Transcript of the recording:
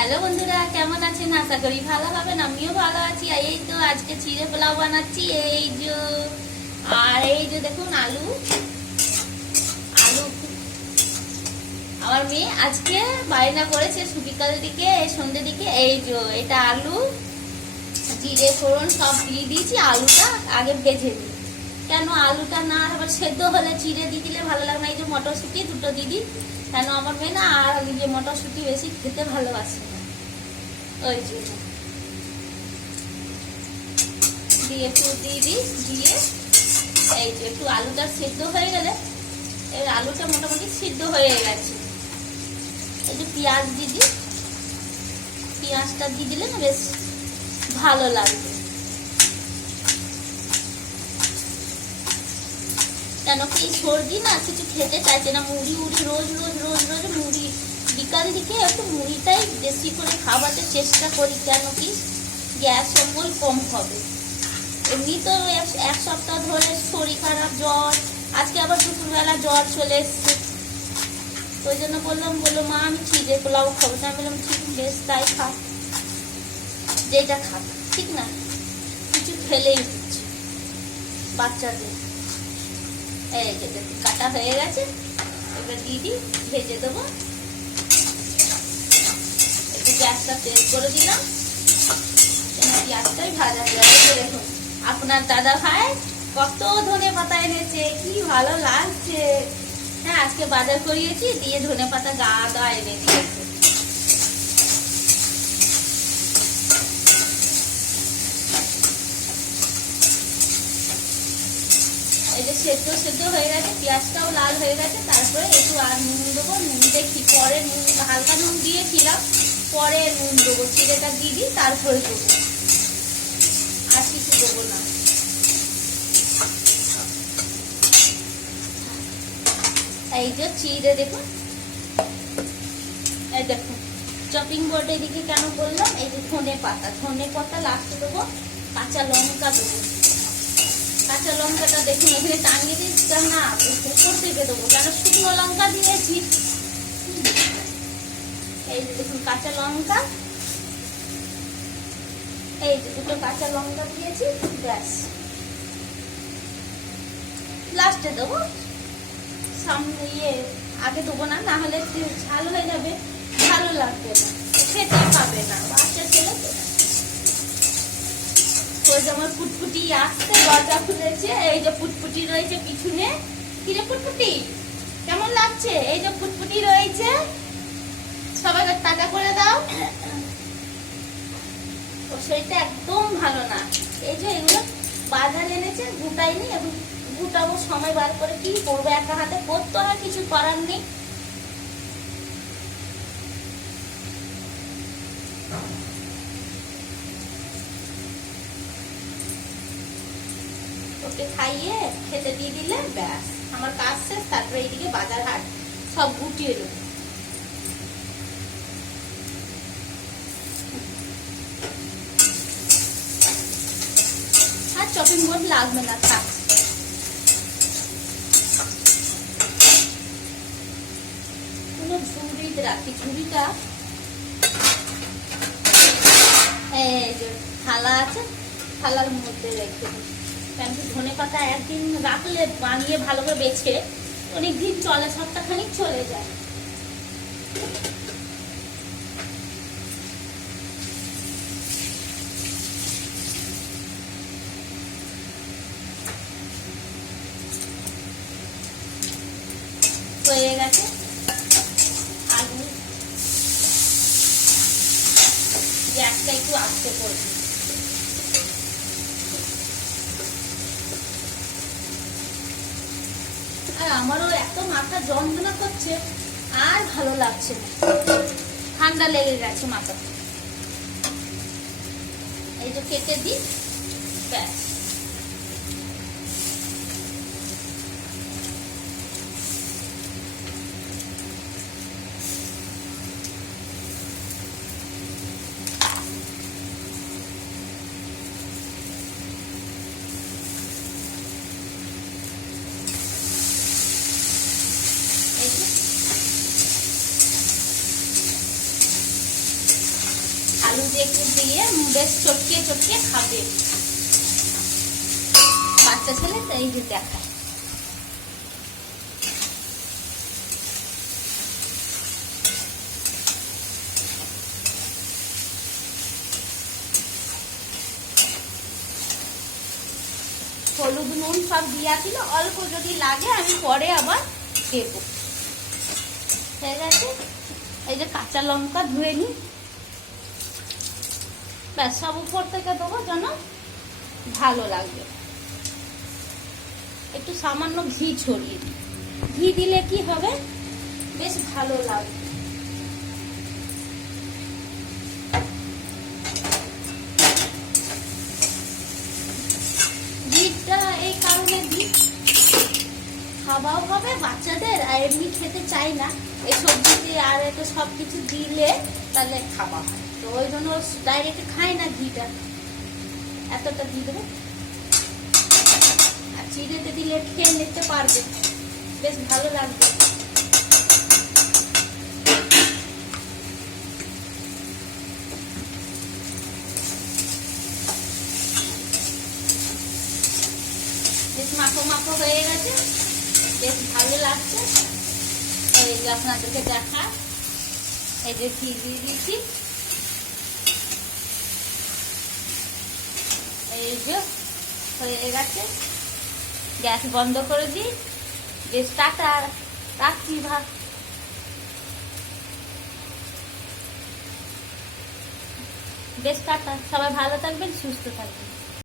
Hello বন্ধুরা, কেমন আছেন? আশা করি ভালো হবেন। আমিও ভালো আছি। আর এই তো আজকে চিড়ে পোলাও বানাচ্ছি। এই যে দেখুন আলু আলু আমার মেয়ে আজকে বায়না করেছে বিকালের দিকে, সন্ধ্যের দিকে। এই যে এটা আলু, জিরে ফোড়ন সব দিয়ে দিয়েছি। আলুটা আগে ভেজে দিই, কেন আলুটা না আবার সেদ্ধ হলে চিড়ে দিয়ে দিলে ভালো লাগে না। এই যে মটরশুঁটি দুটো দিদি, কেন আমার মেয়ে না আর যে মটরশুঁটি বেশি খেতে ভালোবাসে না। ওই জন্য দিয়ে একটু দিয়ে দিই। দিয়ে এই যে একটু আলুটা সেদ্ধ হয়ে গেলে, এই আলুটা মোটামুটি সিদ্ধ হয়ে গেছে, এই যে পেঁয়াজ দিয়ে দিই। পেঁয়াজটা দিয়ে দিলে না বেশ ভালো লাগবে, কেন কি সর্দি না কিছু খেতে চাইছে না। মুড়ি রোজ রোজ রোজ রোজ মুড়ি, বিকাল দিকে একটু মুড়িটাই বেশি করে খাওয়াতে চেষ্টা করি, কেন কি গ্যাস অম্বল কম হবে। এমনি তো এক সপ্তাহ ধরে শরীর খারাপ, জ্বর, আজকে আবার দুপুরবেলা জ্বর চলে এসছে। ওই জন্য বললো মা আমি চিড়ে পোলাও খাবো। আমি বললাম ঠিক বেশ তাই খা, যেটা খা, ঠিক না কিছু খেলেই হচ্ছে বাচ্চাদের। এই যে কাটা হয়ে গেছে, এবার দিয়ে দিই, ভেজে দেবো। একটু গ্যাসটা তেল করে দিলাম, পেঁয়াজটাই ভাজা যাবে। দেখুন আপনার দাদা ভাই কত ধনে পাতা এনেছে, কি ভালো লাগছে। হ্যাঁ, আজকে বাজার করিয়েছি, দিয়ে ধনে পাতা গাদা এনে দিয়েছে। এই যে সেদ্ধ হয়ে গেছে, পেঁয়াজটাও লাল হয়ে গেছে। তারপরে একটু আর নুন দেবো। নুন দেখি পরে, নুন হালকা নুন দিয়েছিলাম, পরে নুন দেবো। চিড়েটা দিয়ে দিই, তারপরে দেবো, আর কিছু দেবো না। এই যে চিড়ে দেখুন, এই দেখুন চপিং বোর্ড এদিকে কেন বললাম, এই যে ধনে পাতা লাস্টে দেবো। কাঁচা লঙ্কা দেবো। কাঁচা লঙ্কাটা দেখুন এখানে টাঙিয়ে দিচ্ছিলাম না, উপর থেকে দেবো, কেন শুকনো লঙ্কা দিয়েছি। এই যে দেখুন কাঁচা লঙ্কা, এই যে দুটো কাঁচা লঙ্কা দিয়েছি, ব্যাস। লাস্টে দেবো, সামনে আগে দেবো না, না হলে ঝাল হয়ে যাবে, ভালো লাগবে না, খেতে পাবে না বাচ্চা ছেলে তো। ওই যে আমার পুটপুটি আসতে দরজা খুলেছে, এই যে পুটপুটি রয়েছে পিছনে। কি রে পুটপুটি, কেমন লাগছে? এই যে পুটপুটি রয়েছে, সবাইকে টাকা করে দাও। ওর শরীরটা একদম ভালো না। এই যে এগুলো বাজার এনেছে, গুটাইনি, এখন গুটাবো সময় বার করে। কি করবো, একা হাতে করতে হয়, কিছু করার নেই। ওকে খাইয়ে খেতে দিয়ে দিলে ব্যাস আমার কাজ শেষ। তারপরে এইদিকে বাজার হাট সব গুটিয়ে দেবো। আর চপিং বোর্ড লাগবে না, থাক। কোনো ঝুড়িতে রাখি, ঝুড়িটা এই যে থালা আছে, থালার মধ্যে রেখে দিই। কেন কি ধনে পাতা একদিন রাখলে বানিয়ে ভালো করে বেছে অনেকদিন চলে, সপ্তাহখানিক চলে যায়। হয়ে গেছে আলু, গ্যাসটা একটু আস্তে করবো। আর আমারও এত মাথা যন্ত্রণা করছে, আর ভালো লাগছে না, ঠান্ডা লেগে গেছে মাথা। এই যে কেটে দিই, ব্যাস। আলু দিয়ে একটু দিয়ে বেশ চটকিয়ে চটকিয়ে খাবে। বাচ্চা ছেলে তো এই যে দেখায়। হলুদ নুন সব দিয়া ছিল, অল্প যদি লাগে আমি পরে আবার দেব। হয়ে গেছে। এই যে কাঁচা লঙ্কা ধুয়ে নি, ব্যাস সব উপর থেকে দেবো যেন ভালো লাগবে। একটু সামান্য ঘি ছড়িয়ে দিই, ঘি দিলে কি হবে বেশ ভালো লাগবে। ঘিটা এই কারণে দিই, খাওয়াও হবে বাচ্চাদের, আর এমনি খেতে চাই না এই সবজিতে আর একটু সব কিছু দিলে তাহলে খাওয়া হয়, তো ওই জন্য ডাইরেক্ট খাই না ঘিটা। এতটা দিয়ে দেবো, আর চিড়েতে দিলে খেয়ে নিতে পারবে, বেশ ভালো লাগবে। বেশ মাখো মাখো হয়ে গেছে, বেশ ভালো লাগছে। এই যে আপনাদেরকে দেখা, এই যে ঘি দিয়ে দিচ্ছি, এই যে হয়ে গেছে। গ্যাস বন্ধ করে দিই, বেশ টাটা, রাখছি ভাত। বেশ টাটা, সবাই ভালো থাকবেন, সুস্থ থাকবেন।